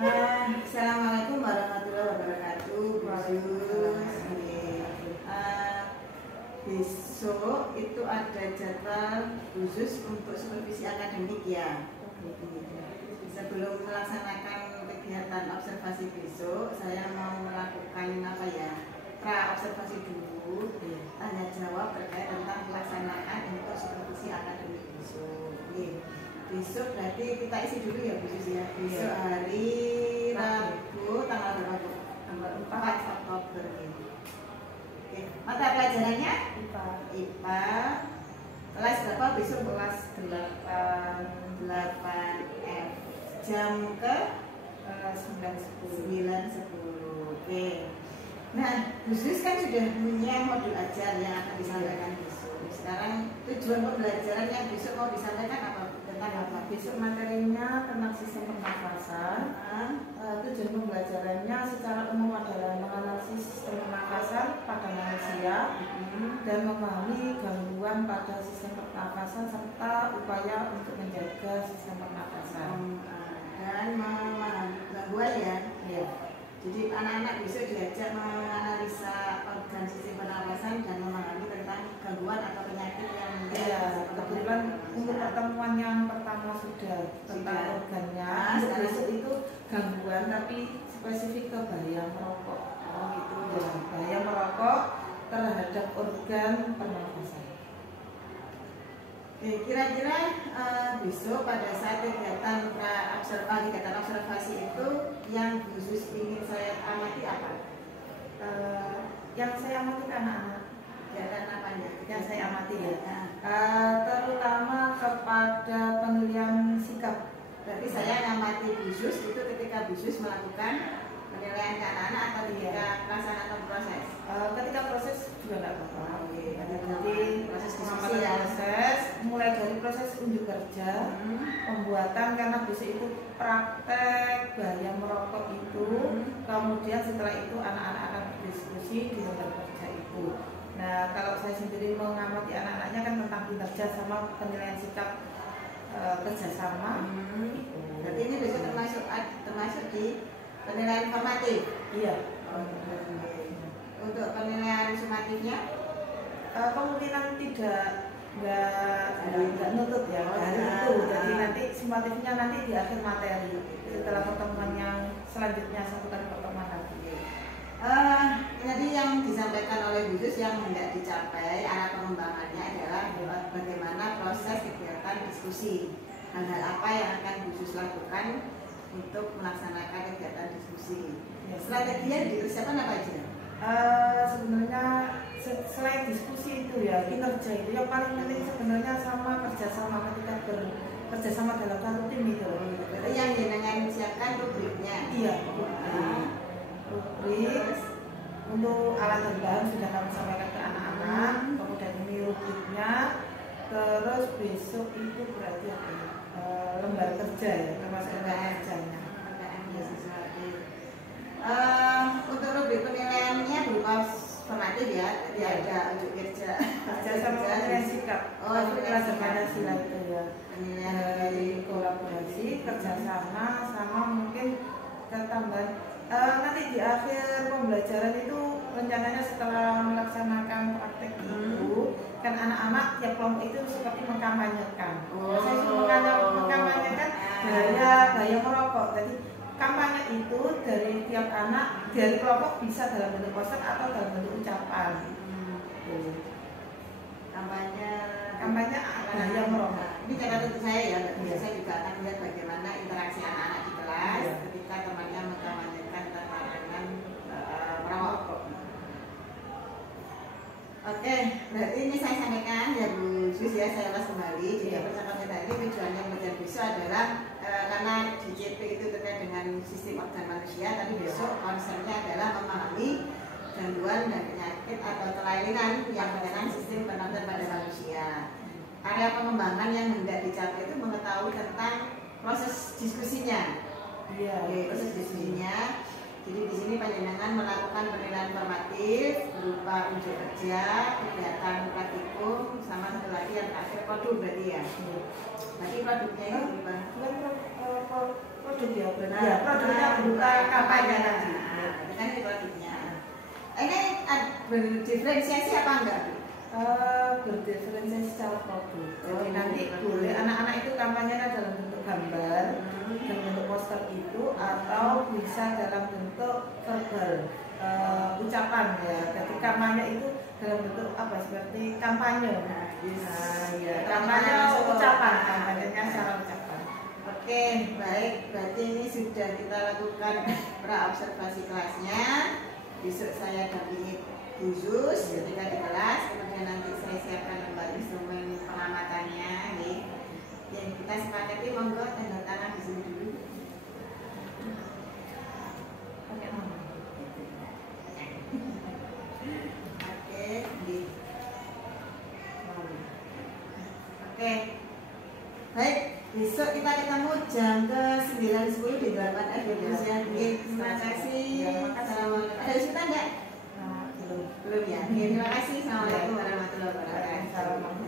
Assalamualaikum warahmatullahi wabarakatuh. Besok itu ada jadwal khusus untuk supervisi akademik ya. Sebelum melaksanakan kegiatan observasi besok, saya mau melakukan pra observasi dulu, tanya jawab terkait tentang pelaksanaan untuk supervisi akademik besok. Besok berarti kita isi dulu ya khusus ya. Besok hari Rabu tanggal berapa? Tanggal 4 Oktober. Oke. Mata pelajarannya IPA. Kelas berapa besok? Kelas 8F. Jam ke 9.10. Oke. Nah, khusus kan sudah punya modul ajar yang akan disampaikan besok. Sekarang tujuan pembelajaran yang besok mau disampaikan apa? Tentang apa? Besok materinya tentang sistem pernafasan. Tujuan pembelajarannya secara umum adalah menganalisis sistem pernafasan pada manusia dan memahami gangguan pada sistem pernafasan serta upaya untuk menjaga sistem pernafasan. Dan memahami gangguan ya. Iya. Jadi anak-anak besok diajak menganalisa organ sistem pernafasan dan memahami tentang gangguan atau penyakit yang kebetulan untuk pertemuan yang pertama sudah tentang organnya. Besok itu gangguan tapi spesifik ke bahaya merokok. Oh gitu ya, bahaya merokok terhadap organ pernafasan. Kira-kira besok pada saat kegiatan observasi itu yang khusus ingin saya amati apa? Yang saya amati anak-anak. Kegiatan apanya? Yang saya amati ya. Terutama kepada penilaian sikap. Berarti saya ngamati khusus itu ketika khusus melakukan penilaian ke anak-anak atau ketika pelaksanaan proses? Ketika proses juga tidak apa-apa. Jadi proses diskusi ya. Mulai dari proses unjuk kerja, pembuatan karena besok itu praktek bahaya merokok itu, kemudian setelah itu anak-anak akan berdiskusi di tempat kerja itu. Nah, kalau saya sendiri mengamati anak-anaknya kan tentang kinerja sama penilaian sikap kerjasama. Berarti ini besok termasuk di penilaian formatif. Iya. Untuk penilaian sumatifnya, kemungkinan nggak nutup ya hari itu. Jadi nanti sumatifnya nanti di akhir materi setelah pertemuan yang selanjutnya sambutan pertemuan lagi. Jadi yang disampaikan oleh khusus yang hendak dicapai arah pengembangannya adalah bagaimana proses kegiatan diskusi, hal-hal apa yang akan khusus lakukan untuk melaksanakan kegiatan diskusi. Strategi yang dipersiapkan apa aja? Sebenarnya selain diskusi itu ya kinerja itu yang paling penting sebenarnya sama kerjasama ketika bekerjasama dalam satu tim itu. Yang dengan siapkan rubriknya. Iya. Rubrik untuk alat dan bahan sudah kami sampaikan ke anak-anak. Kemudian ini rubriknya. Terus besok itu berarti apa? Lembar kerja ya, termasuk lembar kerjanya. Untuk rubrik penilaiannya berupa formatif ya, jadi ada unjuk kerja sama penilaian sikap. Penilaian Pancasila itu ya, penilaian dari kolaborasi, kerjasama, sama mungkin ketambahan. Nanti di akhir pembelajaran itu rencananya setelah melaksanakan praktek itu kan anak-anak tiap kelompok itu seperti mengkampanyekan. Saya suruh mengkampanyekan bahaya merokok. Jadi kampanye itu dari tiap anak dari kelompok bisa dalam bentuk poster atau dalam bentuk ucapan. Kampanye bahaya merokok. Ini catatan saya ya. Saya juga akan lihat bagaimana interaksi anak-anak di kelas ketika temannya mengkampanyekan tentang merokok. Oke, berarti ini saya sampaikan ya Bu Sus ya, saya ulas kembali. Jadi percakapan tadi tujuannya belajar besok adalah karena DJP itu terkait dengan sistem organ manusia, tapi besok konsepnya adalah memahami gangguan dan penyakit atau kelainan yang menyerang sistem pernafasan pada manusia. Area pengembangan yang hendak dicapai itu mengetahui tentang proses diskusinya. Proses diskusinya. Jadi di sini panjenengan melakukan penilaian formatif berupa unjuk kerja, kegiatan praktikum, sama satu lagi yang terakhir produk berarti ya. Berarti produknya itu apa? Produk ya, Nah, produknya berupa kampanye tadi. Berarti kan ini produknya. Ini berdiferensiasi apa enggak? Berdiferensiasi secara produk. Oh, Jadi nanti boleh anak-anak itu kampanyenya dalam bentuk gambar, dalam bentuk poster itu, atau bisa dalam bentuk verbal, ucapan ya. Jadi kampanye itu dalam bentuk apa? Seperti kampanye. Ya, kampanye ucapan, kampanyenya secara ucapan. Oke, baik. Berarti ini sudah kita lakukan pra-observasi kelasnya. Besok saya dampingi khusus ketika di kelas, kemudian nanti saya siapkan kembali instrumen pengamatannya. Yang kita sepakati monggo tanda tangan di sini dulu. Oke, oke. Baik, besok kita ketemu jam ke 9.10 di 8F ya. Terima kasih. Assalamualaikum. Ada usulan enggak? Belum ya. Terima kasih. Assalamualaikum warahmatullahi wabarakatuh.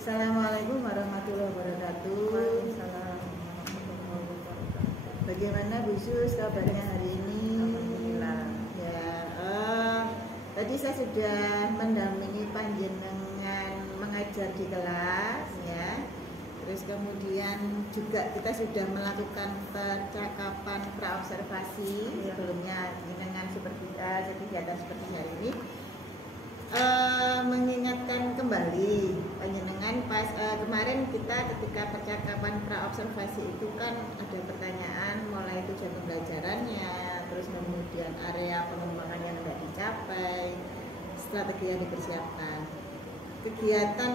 Assalamualaikum warahmatullahi wabarakatuh. Bagaimana Bu Sus kabarnya hari ini? Alhamdulillah. Ya, tadi saya sudah mendampingi panjenengan mengajar di kelas, ya. Terus kemudian juga kita sudah melakukan percakapan praobservasi sebelumnya dengan seperti kegiatan seperti hari ini. Mengingatkan kembali panjenengan pas kemarin kita ketika percakapan praobservasi itu kan ada pertanyaan mulai tujuan pembelajarannya, terus kemudian area pengembangan yang tidak dicapai, strategi yang dipersiapkan. Kegiatan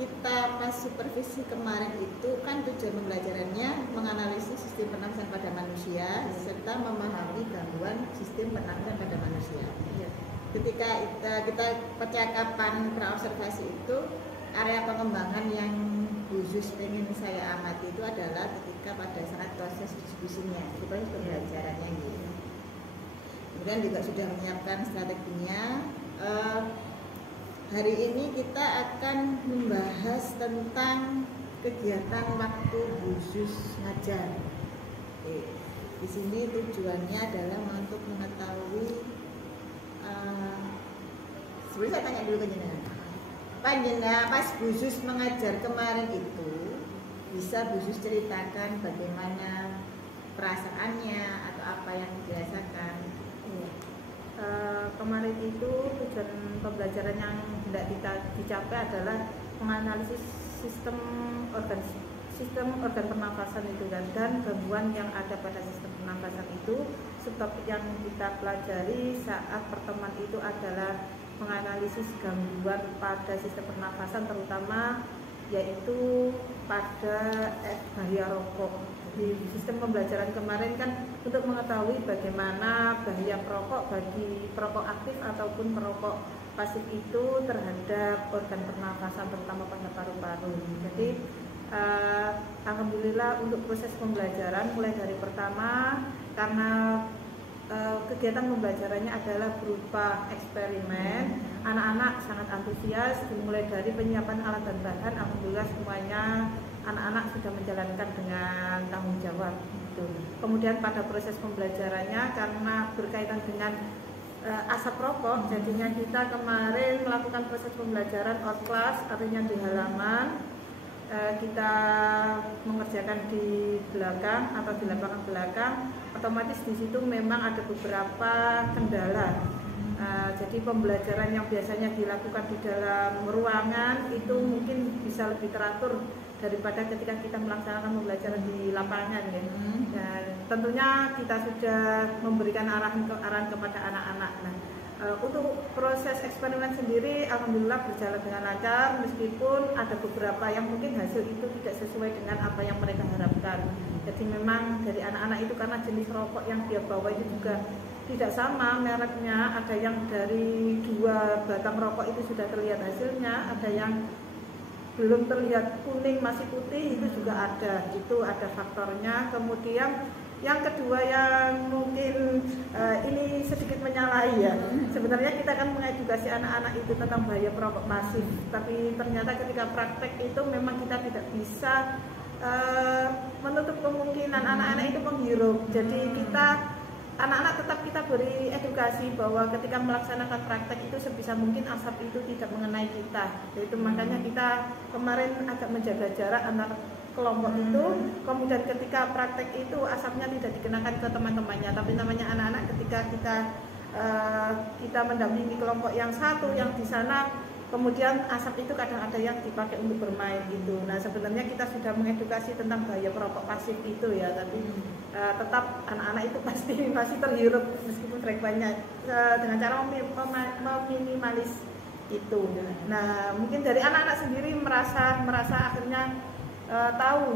kita pas supervisi kemarin itu kan tujuan pembelajarannya menganalisis sistem pernafasan pada manusia serta memahami gangguan sistem pernafasan pada manusia. Ketika kita percakapan praobservasi itu, area pengembangan yang khusus pengen saya amati itu adalah ketika pada saat proses diskusinya, itu proses pembelajarannya gitu. Kemudian juga sudah menyiapkan strateginya. Hari ini kita akan membahas tentang kegiatan waktu khusus ngajar. Di sini tujuannya adalah untuk mengetahui. Sebelum saya tanya dulu ke panjenengan pas khusus mengajar kemarin itu bisa khusus ceritakan bagaimana perasaannya atau apa yang dirasakan? Kemarin itu tujuan pembelajaran yang tidak dicapai adalah menganalisis sistem organ pernafasan itu dan gangguan yang ada pada sistem pernafasan itu. Sebab yang kita pelajari saat pertemuan itu adalah menganalisis gangguan pada sistem pernafasan, terutama yaitu pada bahaya rokok. Di sistem pembelajaran kemarin kan untuk mengetahui bagaimana bahaya perokok bagi perokok aktif ataupun perokok pasif itu terhadap organ pernafasan, terutama pada paru-paru. Jadi alhamdulillah untuk proses pembelajaran mulai dari pertama, karena kegiatan pembelajarannya adalah berupa eksperimen, anak-anak sangat antusias. Dimulai dari penyiapan alat dan bahan, alhamdulillah semuanya anak-anak sudah menjalankan dengan tanggung jawab. gitu. Kemudian pada proses pembelajarannya karena berkaitan dengan asap rokok, jadinya kita kemarin melakukan proses pembelajaran out class, artinya di halaman. Kita mengerjakan di belakang atau di lapangan belakang, otomatis di situ memang ada beberapa kendala. Jadi pembelajaran yang biasanya dilakukan di dalam ruangan itu mungkin bisa lebih teratur daripada ketika kita melaksanakan pembelajaran di lapangan ya. Dan tentunya kita sudah memberikan arahan kepada anak-anak. Nah, untuk proses eksperimen sendiri alhamdulillah berjalan dengan lancar, meskipun ada beberapa yang mungkin hasil itu tidak sesuai dengan apa yang mereka harapkan. Jadi memang dari anak-anak itu karena jenis rokok yang dia bawa itu juga tidak sama mereknya, ada yang dari 2 batang rokok itu sudah terlihat hasilnya, ada yang belum terlihat kuning masih putih, itu juga ada, itu ada faktornya. Kemudian yang kedua yang mungkin ini sedikit menyalahi ya, sebenarnya kita kan mengedukasi anak-anak itu tentang bahaya perokok pasif, tapi ternyata ketika praktek itu memang kita tidak bisa menutup kemungkinan anak-anak itu menghirup. Jadi anak-anak tetap kita beri edukasi bahwa ketika melaksanakan praktek itu sebisa mungkin asap itu tidak mengenai kita. Itu makanya kita kemarin agak menjaga jarak antar kelompok itu. Kemudian ketika praktek itu asapnya tidak dikenakan ke teman-temannya, tapi namanya anak-anak ketika kita mendampingi kelompok yang satu yang di sana, kemudian asap itu kadang ada yang dipakai untuk bermain gitu. Nah sebenarnya kita sudah mengedukasi tentang bahaya perokok pasif itu ya, tapi tetap anak-anak itu pasti masih terhirup meskipun frekuensinya dengan cara meminimalis itu. Nah mungkin dari anak-anak sendiri merasa akhirnya tahu,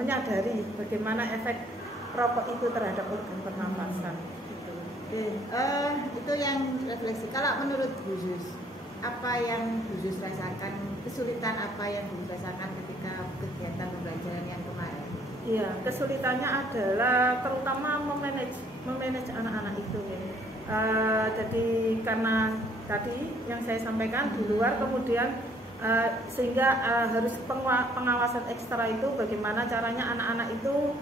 menyadari bagaimana efek rokok itu terhadap organ pernapasan. Gitu. Itu yang refleksi. Kalau menurut Bu Zus, apa yang Bu Zus rasakan, kesulitan apa yang Bu Zus rasakan ketika kegiatan pembelajaran yang kemarin? Iya, kesulitannya adalah terutama memanage anak-anak itu ya. Jadi karena tadi yang saya sampaikan di luar, kemudian sehingga harus pengawasan ekstra itu bagaimana caranya anak-anak itu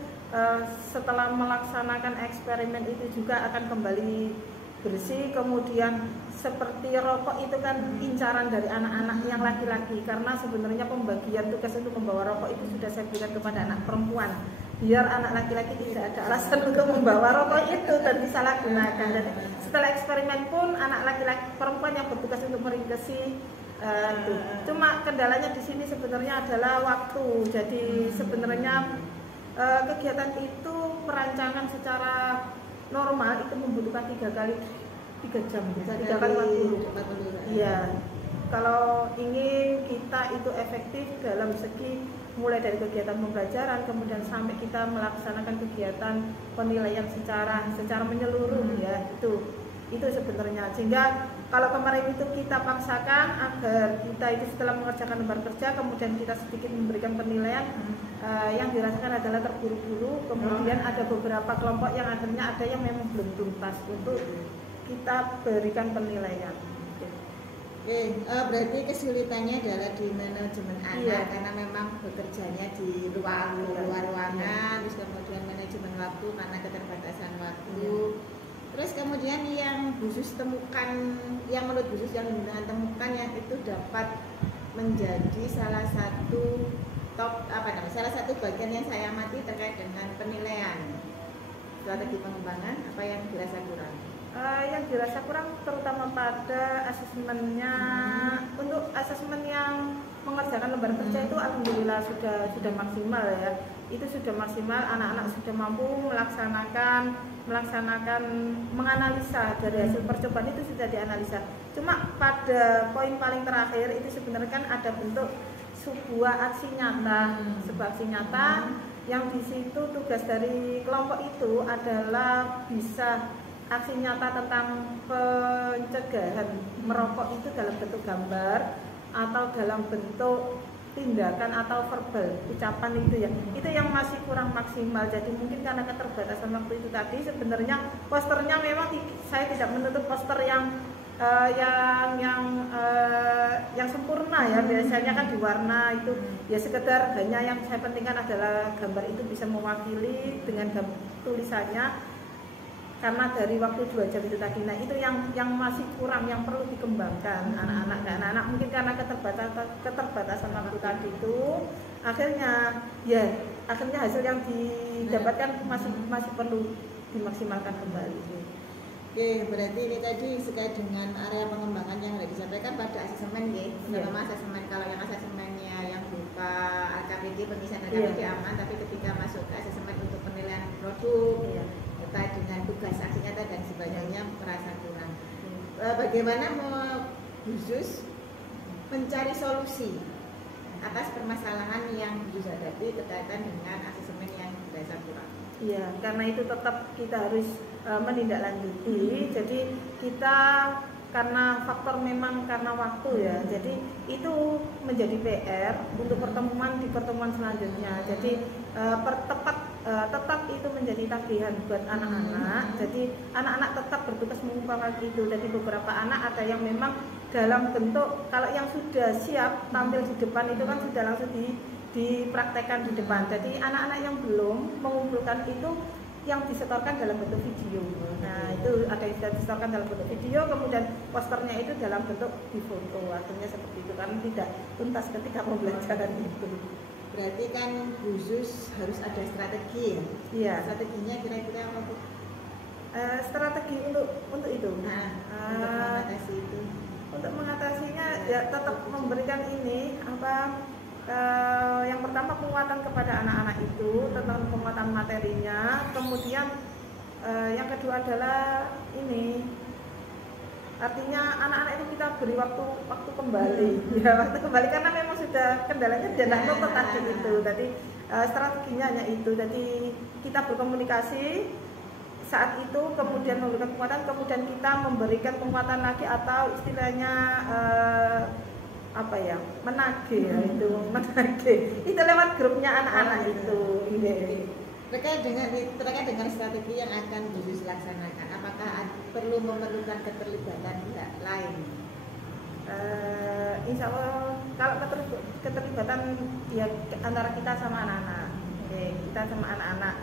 setelah melaksanakan eksperimen itu juga akan kembali bersih. Kemudian seperti rokok itu kan incaran dari anak-anak yang laki-laki, karena sebenarnya pembagian tugas untuk membawa rokok itu sudah saya berikan kepada anak perempuan biar anak laki-laki tidak ada alasan untuk membawa rokok itu dan disalahgunakan. Jadi setelah eksperimen pun anak laki-laki perempuan yang bertugas untuk meringkesi. Cuma kendalanya di sini sebenarnya adalah waktu. Jadi sebenarnya kegiatan itu perancangan secara normal itu membutuhkan 3 jam, 3 kali waktu. Iya. Kalau ingin kita itu efektif dalam segi mulai dari kegiatan pembelajaran kemudian sampai kita melaksanakan kegiatan penilaian secara menyeluruh ya, itu sebenarnya. Sehingga kalau kemarin itu kita paksakan agar kita itu setelah mengerjakan lembar kerja kemudian kita sedikit memberikan penilaian, yang dirasakan adalah terburu-buru. Kemudian ada beberapa kelompok yang akhirnya ada yang memang belum tuntas untuk kita berikan penilaian. Berarti kesulitannya adalah di manajemen anak, karena memang bekerjanya di luar ruangan, terus kemudian manajemen waktu karena keterbatasan waktu. Terus kemudian yang khusus temukan, yang menurut khusus yang dengan temukan yang itu dapat menjadi salah satu bagian yang saya amati terkait dengan penilaian strategi pengembangan, apa yang dirasa kurang? Yang dirasa kurang terutama pada asesmennya. Untuk asesmen yang mengerjakan lembar kerja itu alhamdulillah sudah maksimal ya. Itu sudah maksimal, anak-anak sudah mampu melaksanakan menganalisa dari hasil percobaan itu sudah dianalisa. Cuma pada poin paling terakhir itu sebenarnya kan ada bentuk sebuah aksi nyata, yang di situ tugas dari kelompok itu adalah bisa aksi nyata tentang pencegahan merokok itu dalam bentuk gambar atau dalam bentuk tindakan atau verbal ucapan itu ya, itu yang masih kurang maksimal. Jadi mungkin karena keterbatasan waktu itu tadi, sebenarnya posternya memang saya tidak menutup poster yang yang sempurna ya, biasanya kan di warna itu ya sekedar hanya yang saya pentingkan adalah gambar itu bisa mewakili dengan tulisannya, karena dari waktu 2 jam itu tadi. Nah itu yang masih kurang, yang perlu dikembangkan anak-anak mungkin karena keterbatasan waktu tadi itu, akhirnya hasil yang didapatkan masih perlu dimaksimalkan kembali. Oke, berarti ini tadi sekait dengan area pengembangan yang sudah disampaikan pada asesemen ya. Pertama asesemen, kalau yang asesemennya yang berupa AKPD, pengisian AKPD aman, tapi ketika masuk ke asesemen untuk penilaian produk, terkait dengan tugas aksi nyata dan sebagainya merasa kurang. Bagaimana khusus mencari solusi atas permasalahan yang khusus hadapi berkaitan dengan asesemen yang dirasa kurang? Iya, karena itu tetap kita harus menindaklanjuti. Jadi kita karena faktor memang karena waktu ya, jadi itu menjadi PR untuk di pertemuan selanjutnya. Jadi tetap itu menjadi tagihan buat anak-anak. Jadi anak-anak tetap bertugas mengumpulkan itu. Jadi beberapa anak ada yang memang dalam bentuk, kalau yang sudah siap tampil di depan itu kan sudah langsung dipraktekkan di depan. Jadi anak-anak yang belum mengumpulkan itu yang disetorkan dalam bentuk video. Nah itu ada yang sudah disetorkan dalam bentuk video, kemudian posternya itu dalam bentuk di foto. Artinya seperti itu, karena tidak tuntas ketika pembelajaran itu. Berarti kan khusus harus ada strategi ya? Iya. Strateginya kira-kira apa Bu? Strategi untuk itu. Nah, untuk mengatasi itu. Untuk mengatasinya ya tetap memberikan ini yang pertama penguatan kepada anak-anak itu tentang penguatan materinya, kemudian yang kedua adalah ini, artinya anak-anak itu kita beri waktu kembali ya, waktu kembali karena memang sudah kendalanya dan tadi itu. Jadi strateginya hanya itu, jadi kita berkomunikasi saat itu, kemudian memberikan penguatan, kemudian kita memberikan penguatan lagi atau istilahnya menagih ya, itu lewat grupnya anak-anak itu. Terkait dengan strategi yang akan khusus laksanakan, apakah memerlukan keterlibatan pihak lain? Insya Allah kalau keterlibatan ya antara kita sama anak-anak, kita sama anak-anak.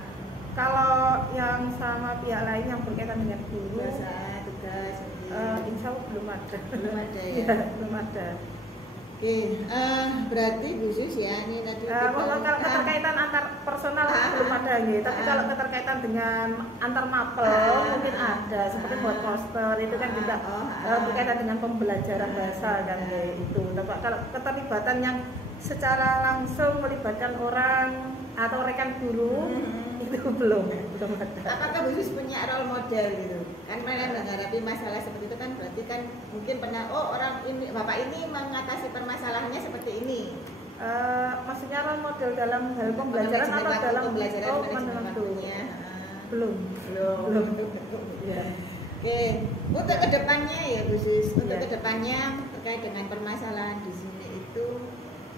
Kalau yang sama pihak lain yang berkaitan dengan guru, tugas, insya Allah belum ada ya? Belum ada. Oke, berarti khusus ya ini tadi. Kalau keterkaitan antar personal belum ada gitu. Tapi kalau keterkaitan dengan antar mapel mungkin ada, seperti buat poster itu kan juga berkaitan dengan pembelajaran bahasa kan kayak itu. Tapi kalau keterlibatan yang secara langsung melibatkan orang atau rekan guru itu belum ada. Apakah khusus punya role model gitu? Kan mereka menghadapi masalah seperti itu kan, berarti kan mungkin pernah orang ini, bapak ini mengatasi permasalahannya seperti ini. Maksudnya role model dalam hal pembelajaran atau dalam pembelajaran waktunya? Belum. Ya. Oke, untuk kedepannya ya khusus untuk kedepannya terkait dengan permasalahan di sini itu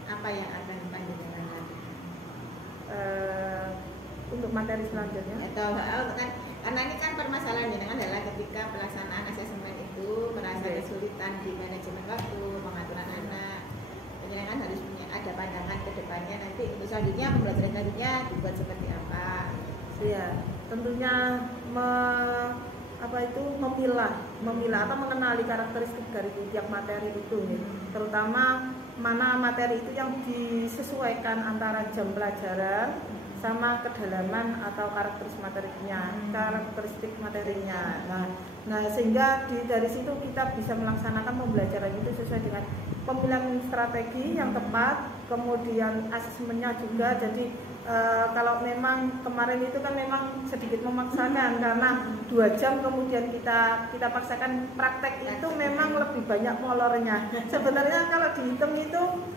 apa yang akan panjenengan lakukan? Untuk materi selanjutnya atau kan karena ini kan permasalahan jenengan adalah ketika pelaksanaan asesemen itu merasa kesulitan di manajemen waktu, pengaturan anak, jenengan harus punya ada pandangan ke depannya nanti untuk selanjutnya pembelajaran selanjutnya dibuat seperti apa? Iya, tentunya memilah atau mengenali karakteristik dari tiap materi itu, terutama mana materi itu yang disesuaikan antara jam pelajaran sama kedalaman atau karakteristik materinya. Nah sehingga dari situ kita bisa melaksanakan pembelajaran itu sesuai dengan pemilihan strategi yang tepat, kemudian asesmennya juga. Jadi kalau memang kemarin itu kan memang sedikit memaksakan karena 2 jam kemudian kita paksakan praktek itu memang lebih banyak molornya. Sebenarnya kalau dihitung itu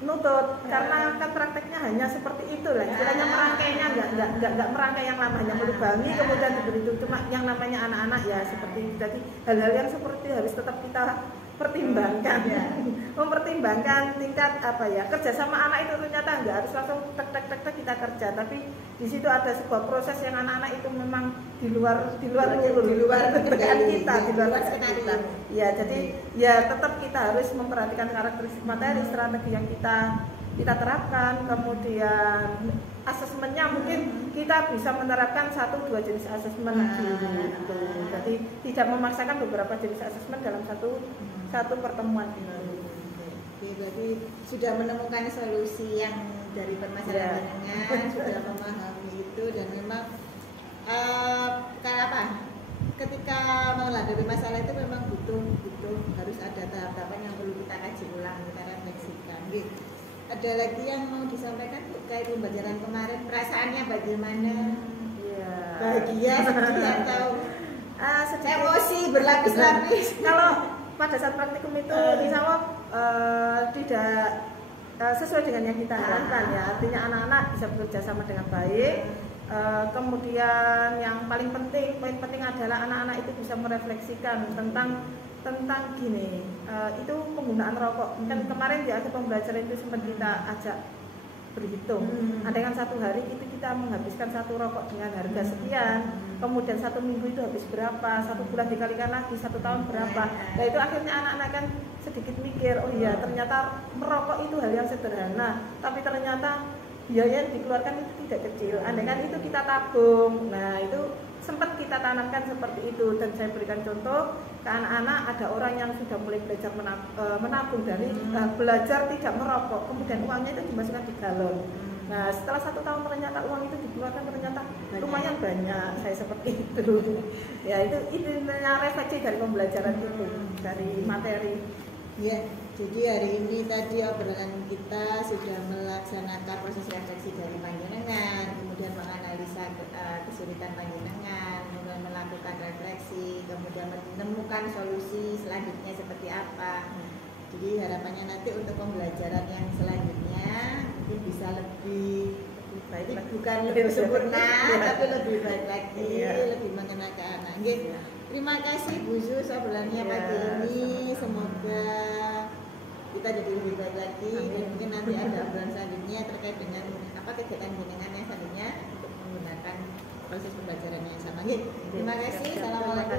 nutut karena kan prakteknya hanya seperti itu lah, istilahnya merangkainya nggak merangkai yang namanya melubangi kemudian diberi itu, cuma yang namanya anak-anak ya seperti itu. Jadi hal-hal yang seperti harus tetap kita pertimbangkan mempertimbangkan tingkat kerjasama anak itu ternyata nggak harus langsung tek kita kerja, tapi di situ ada sebuah proses yang anak-anak itu memang di luar di luar kendali kita, di luar skenario kita. Ya, jadi ya tetap kita harus memperhatikan karakteristik materi, strategi yang kita terapkan, kemudian asesmennya mungkin kita bisa menerapkan 1-2 jenis asesmen gitu. Jadi tidak memaksakan beberapa jenis asesmen dalam satu pertemuan ini. Oke, berarti sudah menemukan solusi yang dari permasalahan jenengan, sudah memahami itu, dan memang kayak apa? Ketika menghadapi masalah itu memang butuh harus ada tahap-tahapan yang perlu kita kaji ulang, kita refleksikan. Gitu. Ada lagi yang mau disampaikan terkait pembelajaran kemarin, perasaannya bagaimana? Ya. Bahagia, sedih atau emosi berlapis-lapis? Kalau pada saat praktikum itu insya Allah tidak sesuai dengan yang kita harapkan ya. Artinya anak-anak bisa bekerja sama dengan baik. Kemudian yang paling penting, poin penting adalah anak-anak itu bisa merefleksikan tentang gini, itu penggunaan rokok. Kan kemarin di akhir pembelajaran itu sempat kita ajak berhitung. Andaikan 1 hari itu kita menghabiskan 1 rokok dengan harga sekian, kemudian 1 minggu itu habis berapa, 1 bulan dikalikan lagi, 1 tahun berapa. Nah itu akhirnya anak-anak kan sedikit mikir, oh iya ternyata merokok itu hal yang sederhana, tapi ternyata biaya yang dikeluarkan itu tidak kecil. Andaikan itu kita tabung, nah itu sempat kita tanamkan seperti itu. Dan saya berikan contoh ke anak-anak, ada orang yang sudah mulai belajar menabung dari belajar tidak merokok, kemudian uangnya itu dimasukkan di galon. Nah setelah 1 tahun ternyata uang itu dikeluarkan ternyata lumayan banyak. Saya seperti itu. Ya itu refleksi dari pembelajaran itu, dari materi. Ya, jadi hari ini tadi obrolan kita sudah melaksanakan proses refleksi dari panjenengan, kemudian menganalisa kesulitan panjenengan, kemudian melakukan refleksi, kemudian menemukan solusi selanjutnya seperti apa. Jadi harapannya nanti untuk pembelajaran yang selanjutnya mungkin bisa lebih baik, bukan lebih sempurna, tapi lebih baik lagi, lebih mengena ke anak. Terima kasih Bu Zus obrolannya pagi ini. Semoga kita jadi lebih baik lagi. Dan mungkin nanti ada obrolan selanjutnya terkait dengan apa kegiatan jenengan yang selanjutnya untuk menggunakan proses pembelajaran yang sama. Terima kasih. Assalamualaikum.